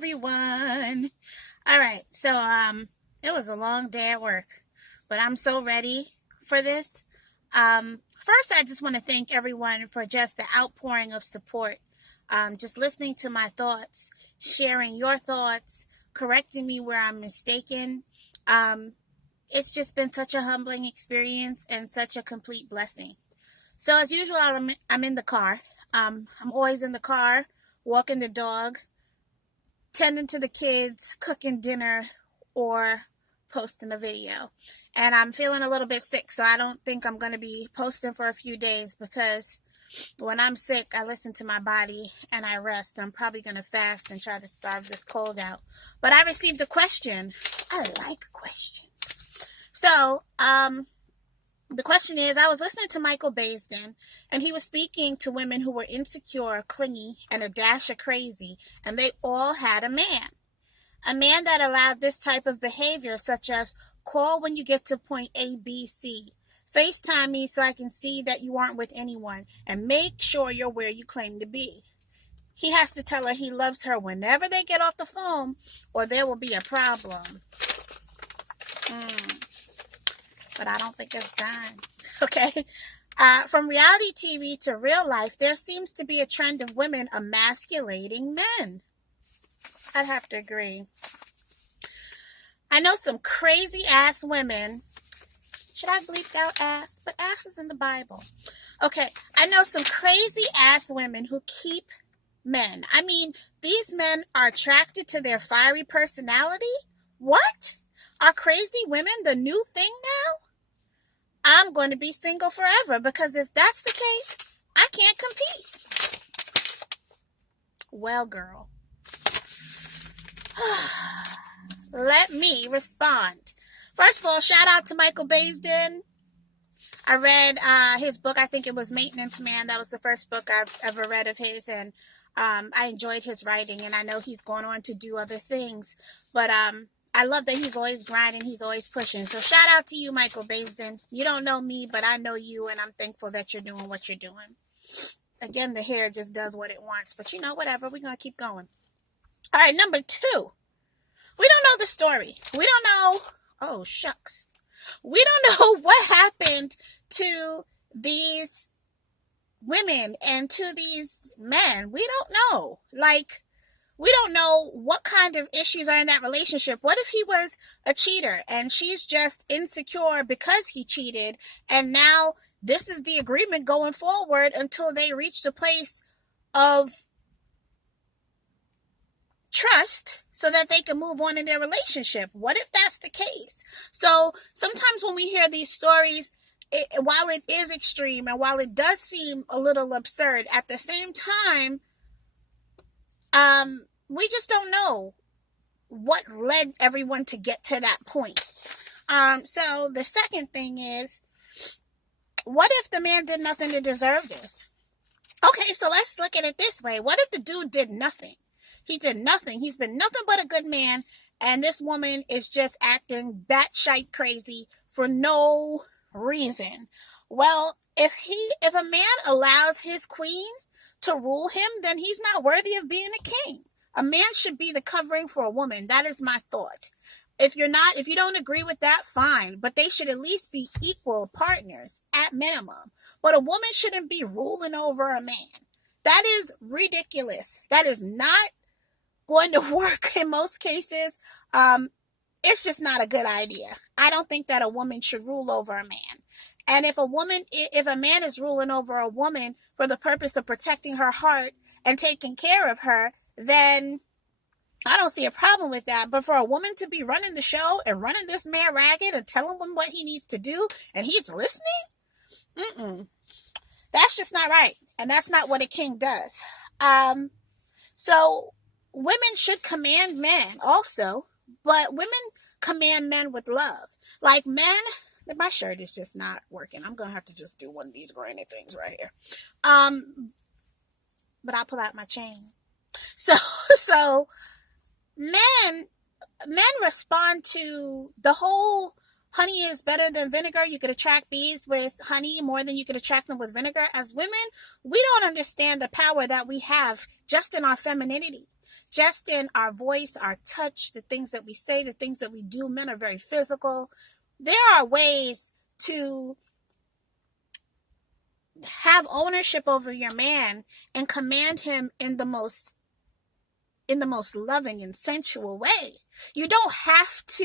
everyone. All right, so it was a long day at work, but I'm so ready for this. First, I just want to thank everyone for just the outpouring of support. Just listening to my thoughts, sharing your thoughts, correcting me where I'm mistaken. It's just been such a humbling experience and such a complete blessing. So as usual, I'm in the car. I'm always in the car, walking the dog, tending to the kids, cooking dinner, or posting a video. And I'm feeling a little bit sick, so I don't think I'm going to be posting for a few days because when I'm sick, I listen to my body and I rest. I'm probably going to fast and try to starve this cold out. But I received a question. I like questions. So, the question is, I was listening to Michael Baisden, and he was speaking to women who were insecure, clingy, and a dash of crazy, and they all had a man. A man that allowed this type of behavior, such as call when you get to point A, B, C, FaceTime me so I can see that you aren't with anyone, and make sure you're where you claim to be. He has to tell her he loves her whenever they get off the phone, or there will be a problem. But I don't think it's done. Okay. From reality TV to real life, there seems to be a trend of women emasculating men. I'd have to agree. I know some crazy ass women. Should I bleep out ass? But ass is in the Bible. Okay. I know some crazy ass women who keep men. I mean, these men are attracted to their fiery personality. What? Are crazy women the new thing now? I'm going to be single forever because if that's the case, I can't compete. Well, girl, let me respond. First of all, shout out to Michael Baisden. I read his book. I think it was Maintenance Man. That was the first book I've ever read of his, and I enjoyed his writing, and I know he's going on to do other things, but I love that he's always grinding, he's always pushing. So shout out to you, Michael Baisden. You don't know me, but I know you, and I'm thankful that you're doing what you're doing. Again, the hair just does what it wants, but you know, whatever, we're going to keep going. All right, number 2. We don't know the story. We don't know, oh, shucks. We don't know what happened to these women and to these men. We don't know. We don't know what kind of issues are in that relationship. What if he was a cheater and she's just insecure because he cheated, and now this is the agreement going forward until they reach the place of trust so that they can move on in their relationship? What if that's the case? So sometimes when we hear these stories, while it is extreme and while it does seem a little absurd, at the same time, we just don't know what led everyone to get to that point. So the second thing is, what if the man did nothing to deserve this? Okay, so let's look at it this way. What if the dude did nothing? He did nothing. He's been nothing but a good man, and this woman is just acting batshite crazy for no reason. Well, if a man allows his queen to rule him, then he's not worthy of being a king. A man should be the covering for a woman. That is my thought. If you don't agree with that, fine. But they should at least be equal partners at minimum. But a woman shouldn't be ruling over a man. That is ridiculous. That is not going to work in most cases. It's just not a good idea. I don't think that a woman should rule over a man. And if a man is ruling over a woman for the purpose of protecting her heart and taking care of her, then I don't see a problem with that. But for a woman to be running the show and running this man ragged and telling him what he needs to do, and he's listening, that's just not right. And that's not what a king does. So women should command men also, but women command men with love. Like men, my shirt is just not working. I'm going to have to just do one of these grainy things right here. But I'll pull out my chain. So men respond to the whole honey is better than vinegar. You could attract bees with honey more than you could attract them with vinegar. As women, we don't understand the power that we have just in our femininity. just in our voice, our touch, the things that we say, the things that we do. Men are very physical. There are ways to have ownership over your man and command him in the most loving and sensual way. You don't have to,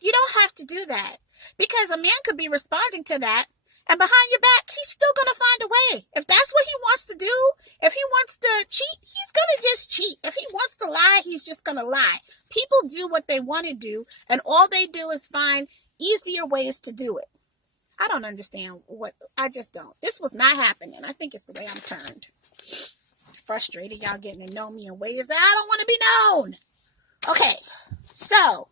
you don't have to do that, because a man could be responding to that, and behind your back, he's still going to find a way. If that's what he wants to do, if he wants to cheat, he's going to just cheat. If he wants to lie, he's just going to lie. People do what they want to do, and all they do is find easier ways to do it. I don't understand I just don't. This was not happening. I think it's the way I'm turned. Frustrated, y'all getting to know me in ways that I don't want to be known. Okay, so,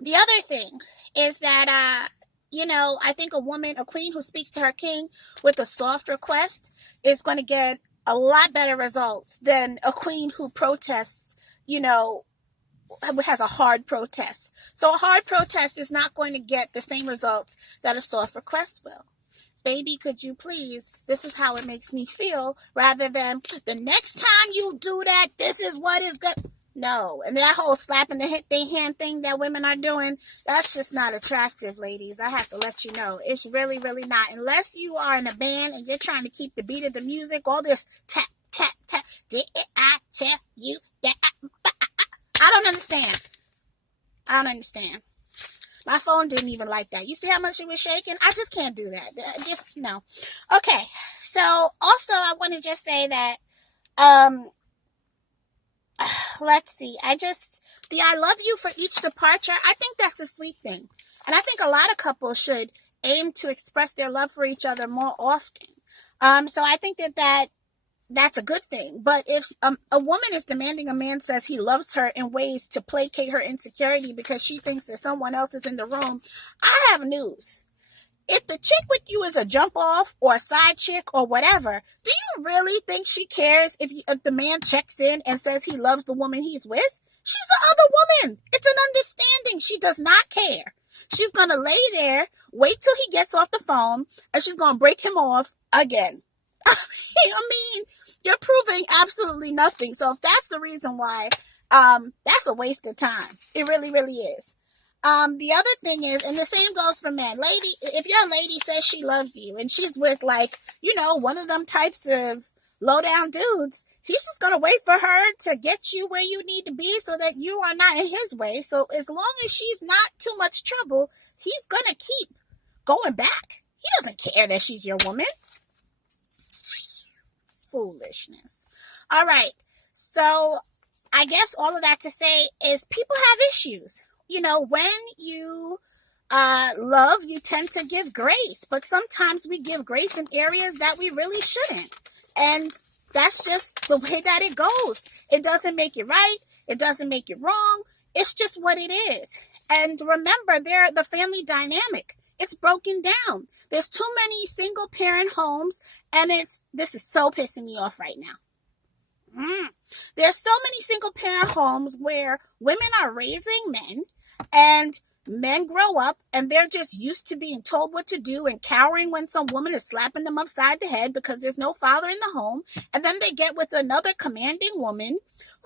the other thing is that, I think a queen who speaks to her king with a soft request is going to get a lot better results than a queen who protests, has a hard protest. So a hard protest is not going to get the same results that a soft request will. Baby, could you please, this is how it makes me feel, rather than the next time you do that, this is what is good. No, and that whole slapping the hand thing that women are doing, that's just not attractive, ladies. I have to let you know. It's really, really not. Unless you are in a band and you're trying to keep the beat of the music, all this tap, tap, tap, did I tell you that? I don't understand. My phone didn't even like that. You see how much it was shaking? I just can't do that. Just, no. Okay, so also I want to just say that, let's see, the I love you for each departure, I think that's a sweet thing. And I think a lot of couples should aim to express their love for each other more often. So I think that's a good thing. But if a woman is demanding a man says he loves her in ways to placate her insecurity because she thinks that someone else is in the room, I have news. If the chick with you is a jump off or a side chick or whatever, do you really think she cares if the man checks in and says he loves the woman he's with? She's the other woman. It's an understanding. She does not care. She's going to lay there, wait till he gets off the phone, and she's going to break him off again. I mean, you're proving absolutely nothing. So if that's the reason why, that's a waste of time. It really, really is. The other thing is, and the same goes for men. Lady, if your lady says she loves you and she's with one of them types of low down dudes, he's just going to wait for her to get you where you need to be so that you are not in his way. So as long as she's not too much trouble, he's going to keep going back. He doesn't care that she's your woman. Foolishness. All right. So I guess all of that to say is people have issues. When you love, you tend to give grace, but sometimes we give grace in areas that we really shouldn't. And that's just the way that it goes. It doesn't make it right. It doesn't make it wrong. It's just what it is. And remember, the family dynamic, it's broken down. There's too many single parent homes, and this is so pissing me off right now. There's so many single parent homes where women are raising men, and men grow up and they're just used to being told what to do and cowering when some woman is slapping them upside the head because there's no father in the home. And then they get with another commanding woman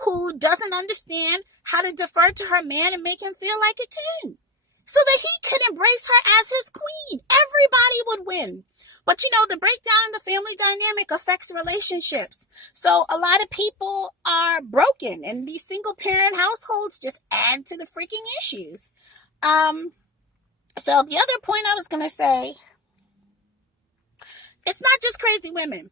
who doesn't understand how to defer to her man and make him feel like a king so that he can embrace her as his queen. Everybody would win. But the breakdown in the family dynamic affects relationships. So a lot of people are broken, and these single parent households just add to the freaking issues. So the other point I was going to say, it's not just crazy women.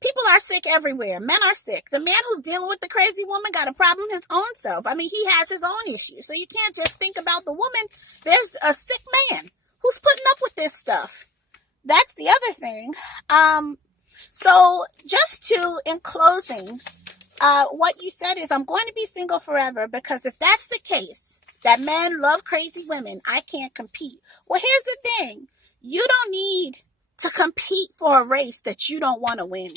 People are sick everywhere. Men are sick. The man who's dealing with the crazy woman got a problem his own self. I mean, he has his own issues. So you can't just think about the woman. There's a sick man who's putting up with this stuff. That's the other thing. So just in closing, what you said is I'm going to be single forever because if that's the case, that men love crazy women, I can't compete. Well, here's the thing. You don't need to compete for a race that you don't want to win.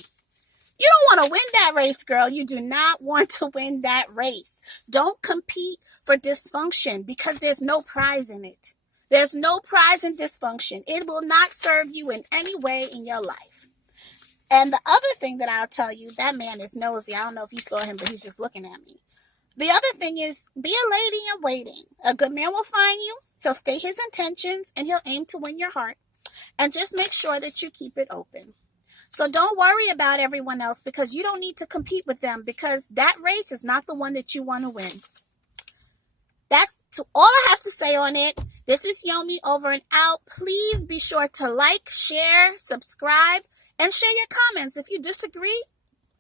You don't want to win that race, girl. You do not want to win that race. Don't compete for dysfunction because there's no prize in it. There's no prize in dysfunction. It will not serve you in any way in your life. And the other thing that I'll tell you, that man is nosy. I don't know if you saw him, but he's just looking at me. The other thing is, be a lady in waiting. A good man will find you. He'll state his intentions, and he'll aim to win your heart. And just make sure that you keep it open. So don't worry about everyone else, because you don't need to compete with them, because that race is not the one that you want to win. That's all I have to say on it. This is Yomi, over and out. Please be sure to like, share, subscribe, and share your comments. If you disagree,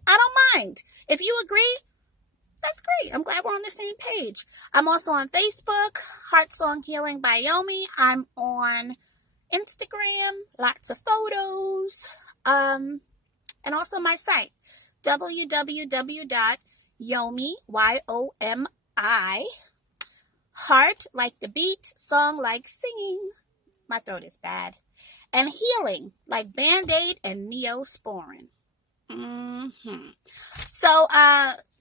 I don't mind. If you agree, that's great. I'm glad we're on the same page. I'm also on Facebook, Heart Song Healing by Yomi. I'm on Instagram, lots of photos, and also my site, www.yomi, Yomi, heart like the beat, song like singing. My throat is bad. And healing like Band-Aid and Neosporin. So,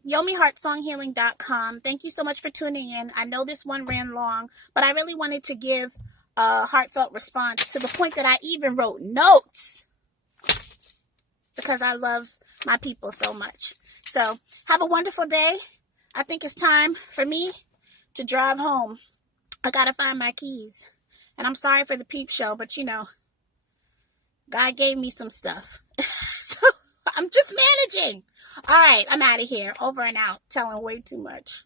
YomiHeartSongHealing.com. Thank you so much for tuning in. I know this one ran long, but I really wanted to give a heartfelt response, to the point that I even wrote notes, because I love my people so much. So have a wonderful day. I think it's time for me to drive home. I gotta find my keys. And I'm sorry for the peep show, but you know, God gave me some stuff. So I'm just managing. All right, I'm out of here. Over and out. Telling way too much.